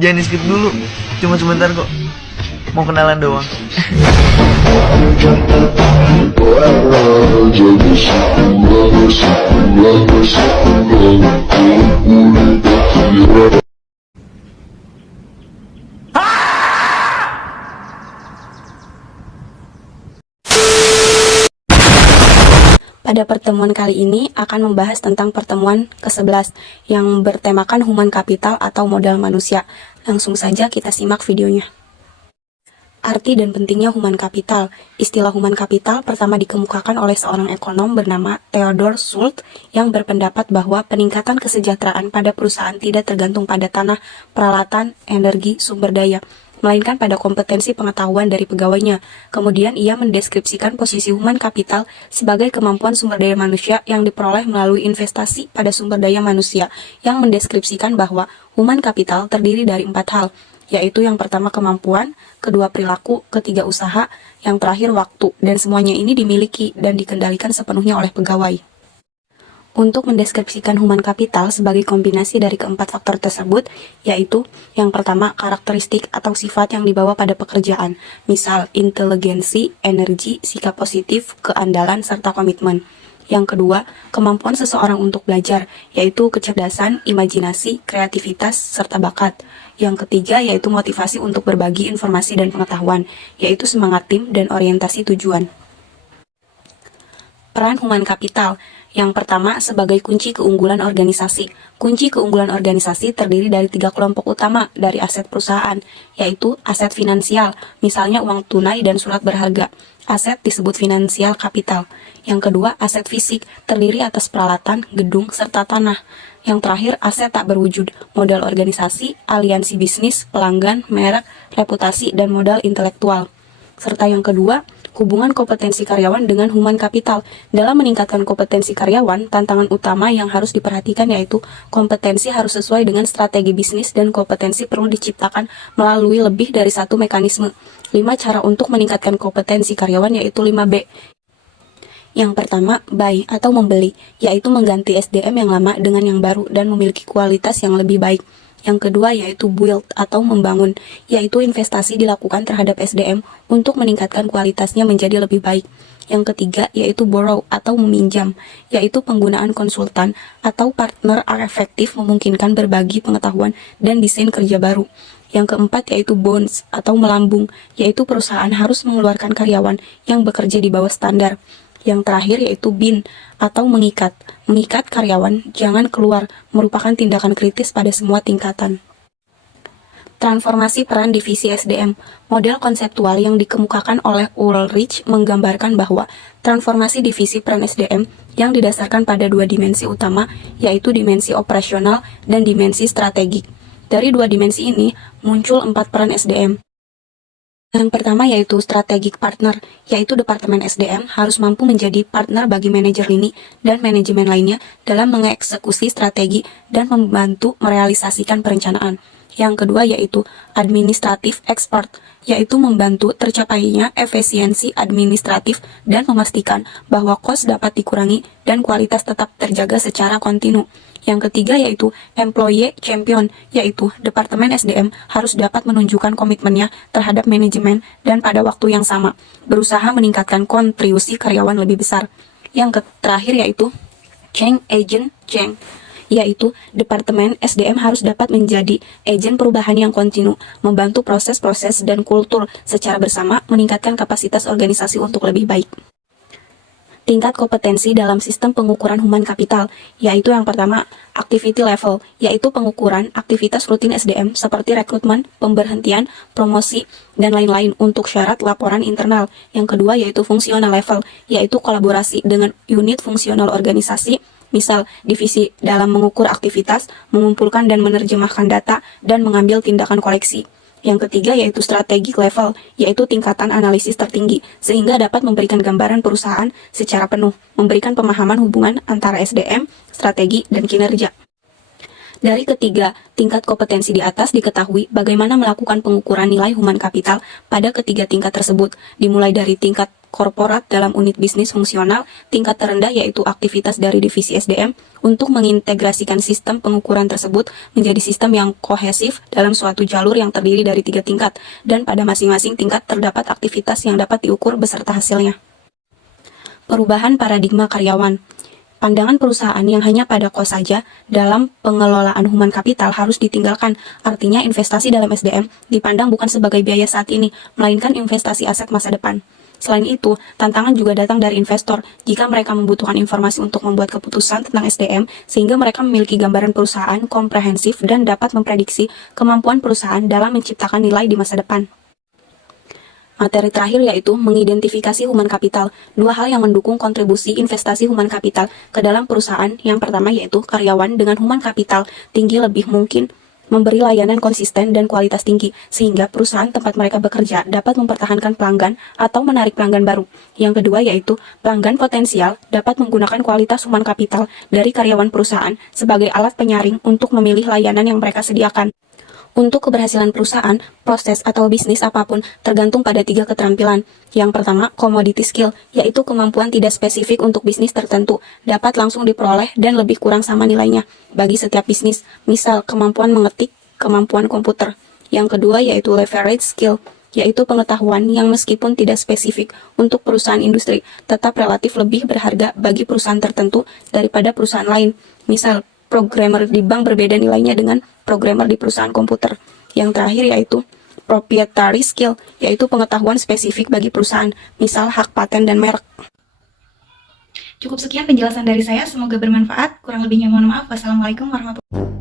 Jangan di skip dulu, cuma sebentar kok. Mau kenalan doang. Pada pertemuan kali ini akan membahas tentang pertemuan ke-11 yang bertemakan human capital atau modal manusia. Langsung saja kita simak videonya. Arti dan pentingnya human capital. Istilah human capital pertama dikemukakan oleh seorang ekonom bernama Theodore Schultz yang berpendapat bahwa peningkatan kesejahteraan pada perusahaan tidak tergantung pada tanah, peralatan, energi, sumber daya, melainkan pada kompetensi pengetahuan dari pegawainya. Kemudian ia mendeskripsikan posisi human capital sebagai kemampuan sumber daya manusia yang diperoleh melalui investasi pada sumber daya manusia, yang mendeskripsikan bahwa human capital terdiri dari 4 hal, yaitu yang pertama kemampuan, kedua perilaku, ketiga usaha, yang terakhir waktu, dan semuanya ini dimiliki dan dikendalikan sepenuhnya oleh pegawai. Untuk mendeskripsikan human capital sebagai kombinasi dari keempat faktor tersebut, yaitu yang pertama karakteristik atau sifat yang dibawa pada pekerjaan, misal inteligensi, energi, sikap positif, keandalan, serta komitmen. Yang kedua, kemampuan seseorang untuk belajar, yaitu kecerdasan, imajinasi, kreativitas, serta bakat. Yang ketiga, yaitu motivasi untuk berbagi informasi dan pengetahuan, yaitu semangat tim dan orientasi tujuan. Peran human capital. Yang pertama, sebagai kunci keunggulan organisasi. Kunci keunggulan organisasi terdiri dari 3 kelompok utama dari aset perusahaan, yaitu aset finansial, misalnya uang tunai dan surat berharga. Aset disebut finansial capital. Yang kedua, aset fisik, terdiri atas peralatan, gedung, serta tanah. Yang terakhir, aset tak berwujud, modal organisasi, aliansi bisnis, pelanggan, merek, reputasi, dan modal intelektual. Serta yang kedua, hubungan kompetensi karyawan dengan human capital. Dalam meningkatkan kompetensi karyawan, tantangan utama yang harus diperhatikan yaitu kompetensi harus sesuai dengan strategi bisnis dan kompetensi perlu diciptakan melalui lebih dari satu mekanisme. 5 cara untuk meningkatkan kompetensi karyawan yaitu 5B. Yang pertama, buy atau membeli, yaitu mengganti SDM yang lama dengan yang baru dan memiliki kualitas yang lebih baik. Yang kedua yaitu build atau membangun, yaitu investasi dilakukan terhadap SDM untuk meningkatkan kualitasnya menjadi lebih baik. Yang ketiga yaitu borrow atau meminjam, yaitu penggunaan konsultan atau partner efektif memungkinkan berbagi pengetahuan dan desain kerja baru. Yang keempat yaitu bonds atau melambung, yaitu perusahaan harus mengeluarkan karyawan yang bekerja di bawah standar. Yang terakhir yaitu bin atau mengikat. Mengikat karyawan jangan keluar merupakan tindakan kritis pada semua tingkatan. Transformasi peran divisi SDM. Model konseptual yang dikemukakan oleh Ulrich menggambarkan bahwa transformasi divisi peran SDM yang didasarkan pada 2 dimensi utama, yaitu dimensi operasional dan dimensi strategik. Dari 2 dimensi ini muncul 4 peran SDM. Yang pertama yaitu strategic partner, yaitu Departemen SDM harus mampu menjadi partner bagi manajer lini dan manajemen lainnya dalam mengeksekusi strategi dan membantu merealisasikan perencanaan. Yang kedua yaitu administratif expert, yaitu membantu tercapainya efisiensi administratif dan memastikan bahwa kos dapat dikurangi dan kualitas tetap terjaga secara kontinu. Yang ketiga yaitu employee champion, yaitu Departemen SDM harus dapat menunjukkan komitmennya terhadap manajemen dan pada waktu yang sama, berusaha meningkatkan kontribusi karyawan lebih besar. Yang terakhir yaitu change agent change, yaitu Departemen SDM harus dapat menjadi agen perubahan yang kontinu, membantu proses-proses dan kultur secara bersama, meningkatkan kapasitas organisasi untuk lebih baik. Tingkat kompetensi dalam sistem pengukuran human capital, yaitu yang pertama, activity level, yaitu pengukuran aktivitas rutin SDM seperti rekrutmen, pemberhentian, promosi, dan lain-lain untuk syarat laporan internal. Yang kedua yaitu fungsional level, yaitu kolaborasi dengan unit fungsional organisasi, misal divisi dalam mengukur aktivitas, mengumpulkan dan menerjemahkan data, dan mengambil tindakan koleksi. Yang ketiga yaitu strategic level, yaitu tingkatan analisis tertinggi, sehingga dapat memberikan gambaran perusahaan secara penuh, memberikan pemahaman hubungan antara SDM, strategi, dan kinerja. Dari ketiga tingkat kompetensi di atas diketahui bagaimana melakukan pengukuran nilai human capital pada ketiga tingkat tersebut, dimulai dari tingkat korporat dalam unit bisnis fungsional. Tingkat terendah yaitu aktivitas dari divisi SDM untuk mengintegrasikan sistem pengukuran tersebut menjadi sistem yang kohesif dalam suatu jalur yang terdiri dari 3 tingkat, dan pada masing-masing tingkat terdapat aktivitas yang dapat diukur beserta hasilnya. Perubahan paradigma karyawan. Pandangan perusahaan yang hanya pada kos saja dalam pengelolaan human capital harus ditinggalkan. Artinya investasi dalam SDM dipandang bukan sebagai biaya saat ini, melainkan investasi aset masa depan. Selain itu, tantangan juga datang dari investor jika mereka membutuhkan informasi untuk membuat keputusan tentang SDM, sehingga mereka memiliki gambaran perusahaan komprehensif dan dapat memprediksi kemampuan perusahaan dalam menciptakan nilai di masa depan. Materi terakhir yaitu mengidentifikasi human capital. Dua hal yang mendukung kontribusi investasi human capital ke dalam perusahaan. Yang pertama yaitu karyawan dengan human capital tinggi lebih mungkin memberi layanan konsisten dan kualitas tinggi, sehingga perusahaan tempat mereka bekerja dapat mempertahankan pelanggan atau menarik pelanggan baru. Yang kedua yaitu pelanggan potensial dapat menggunakan kualitas human capital dari karyawan perusahaan sebagai alat penyaring untuk memilih layanan yang mereka sediakan. Untuk keberhasilan perusahaan, proses atau bisnis apapun tergantung pada 3 keterampilan. Yang pertama, commodity skill, yaitu kemampuan tidak spesifik untuk bisnis tertentu, dapat langsung diperoleh dan lebih kurang sama nilainya bagi setiap bisnis. Misal, kemampuan mengetik, kemampuan komputer. Yang kedua yaitu leverage skill, yaitu pengetahuan yang meskipun tidak spesifik untuk perusahaan industri, tetap relatif lebih berharga bagi perusahaan tertentu daripada perusahaan lain. Misal, programmer di bank berbeda nilainya dengan programmer di perusahaan komputer. Yang terakhir yaitu proprietary skill, yaitu pengetahuan spesifik bagi perusahaan, misal hak paten dan merek. Cukup sekian penjelasan dari saya, semoga bermanfaat. Kurang lebihnya mohon maaf. Wassalamualaikum warahmatullahi wabarakatuh.